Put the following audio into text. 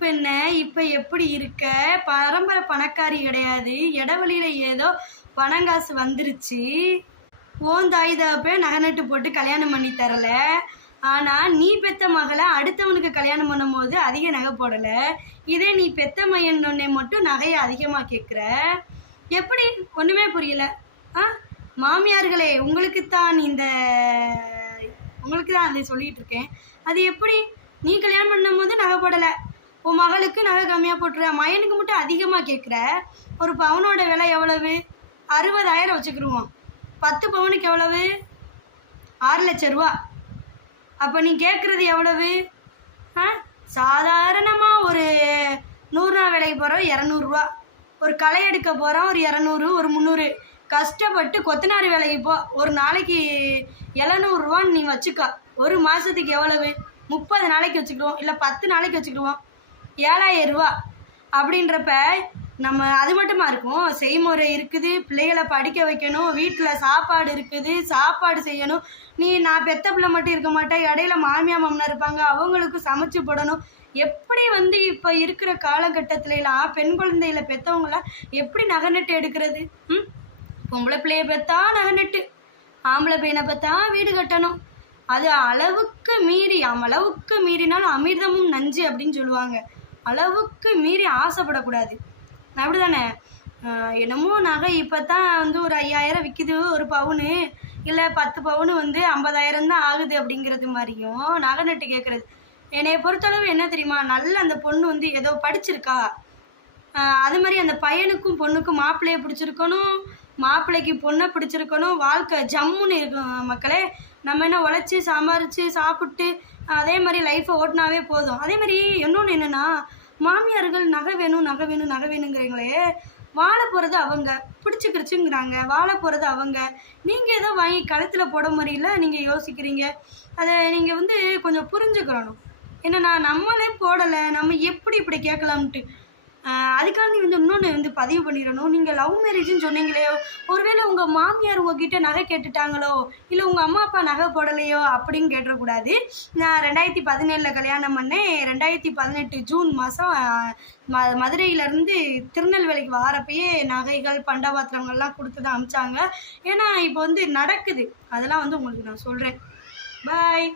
இப்போ என்ன, இப்போ எப்படி இருக்க? பரம்பரை பணக்காரி கிடையாது, இடவழியில ஏதோ பணங்காசு வந்துருச்சு. ஓன் தாய் தகப்பே நகை நட்டு போட்டு கல்யாணம் பண்ணி தரல. ஆனால் நீ பெத்த மகளை அடுத்தவனுக்கு கல்யாணம் பண்ணும் போது அதிக நகை போடலை. இதே நீ பெத்த மையன்னொன்னே மட்டும் நகையை அதிகமாக கேட்குற. எப்படி? ஒன்றுமே புரியல. மாமியார்களே, உங்களுக்கு தான் அதை சொல்லிகிட்டு இருக்கேன். அது எப்படி? நீ கல்யாணம் பண்ணும் போது நகை போடலை, உன் மகளுக்கு நகை கம்மியாக போட்டுற, மயனுக்கு மட்டும் அதிகமாக கேட்குற. ஒரு பவுனோட விலை எவ்வளவு? 60,000 வச்சுக்கிடுவோம். 10 பவுனுக்கு எவ்வளவு? 6 லட்ச ரூபா. அப்போ நீ கேட்குறது எவ்வளவு? சாதாரணமாக ஒரு 100 நாள் வேலைக்கு போகிறோம் 200 ஒரு களை எடுக்க போகிறோம் ஒரு 200 ஒரு 300. கஷ்டப்பட்டு கொத்தனார் வேலைக்கு போ, ஒரு நாளைக்கு 700 நீ வச்சுக்க. ஒரு மாதத்துக்கு எவ்வளவு? 30 நாளைக்கு வச்சுக்கிடுவோம், இல்லை 10 நாளைக்கு வச்சுக்கிடுவோம், 7,000 அப்படின்றப்ப நம்ம அது மட்டுமா இருக்கும்? செய்முறை இருக்குது, பிள்ளைகளை படிக்க வைக்கணும், வீட்டில் சாப்பாடு இருக்குது, சாப்பாடு செய்யணும். நான் பெத்த பிள்ளை மட்டும் இருக்க மாட்டேன், இடையில மாமியார் மாமனார் இருப்பாங்க, அவங்களுக்கு சமைச்சு போடணும். எப்படி இப்போ இருக்கிற காலகட்டத்திலலாம் பெண் குழந்தைகளை பெற்றவங்களாம் எப்படி நகை நட்டு எடுக்கிறது? பொம்பளை பிள்ளைய பெற்றா நகை நட்டு, ஆம்பளை பையனை பெற்றா வீடு கட்டணும். அது அளவுக்கு மீறினாலும் அமிர்தமும் நஞ்சு அப்படின்னு சொல்லுவாங்க. அளவுக்கு மீறி ஆசைப்படக்கூடாது. அப்படி தானே? என்னமோ நகை இப்போ தான் ஒரு 5,000 விற்கிது ஒரு பவுனு, இல்லை 10 பவுனு 50,000 தான் ஆகுது அப்படிங்கிறது மாதிரியும் நகை நட்டு கேட்குறது. என்னைய பொறுத்தளவு என்ன தெரியுமா, நல்ல அந்த பொண்ணு ஏதோ படிச்சிருக்கா, அது மாதிரி அந்த பையனுக்கும் பொண்ணுக்கும் மாப்பிள்ளையை பிடிச்சிருக்கணும், மாப்பிள்ளைக்கு பொண்ணை பிடிச்சிருக்கணும், வாழ்க்கை ஜம்முன்னு இருக்கும் மக்களே. நம்ம என்ன உழைச்சி சம்பாரித்து சாப்பிட்டு அதே மாதிரி லைஃப்பை ஓட்டினாவே போதும். அதே மாதிரி இன்னொன்று என்னென்னா, மாமியார்கள் நகை வேணுங்கிறீங்களே, வாழ போகிறது அவங்க, பிடிச்சிக்கிடுச்சுங்கிறாங்க, வாழ போகிறது அவங்க. நீங்கள் ஏதோ வாங்கி கழுத்தில் போட மாதிரில நீங்கள் யோசிக்கிறீங்க. அதை நீங்கள் கொஞ்சம் புரிஞ்சுக்கிறணும். என்னன்னா, நம்மளே போடலை, நம்ம எப்படி இப்படி கேட்கலாம்ட்டு. அதுக்காண்டி இன்னொன்று பதிவு பண்ணிடணும். நீங்கள் லவ் மேரேஜ்னு சொன்னீங்களே, ஒருவேளை உங்கள் மாமியார் உங்ககிட்ட நகை கேட்டுட்டாங்களோ, இல்லை உங்கள் அம்மா அப்பா நகை போடலையோ அப்படின்னு கேட்டக்கூடாது. நான் 2017 கல்யாணம் பண்ணேன். 2018 ஜூன் மாதம் மதுரையிலேருந்து திருநெல்வேலிக்கு வாரப்பயே நகைகள் பண்டபாத்திரங்கள்லாம் கொடுத்து தான் அனுப்பிச்சாங்க. ஏன்னா இப்போ நடக்குது, அதெல்லாம் உங்களுக்கு நான் சொல்கிறேன். பாய்.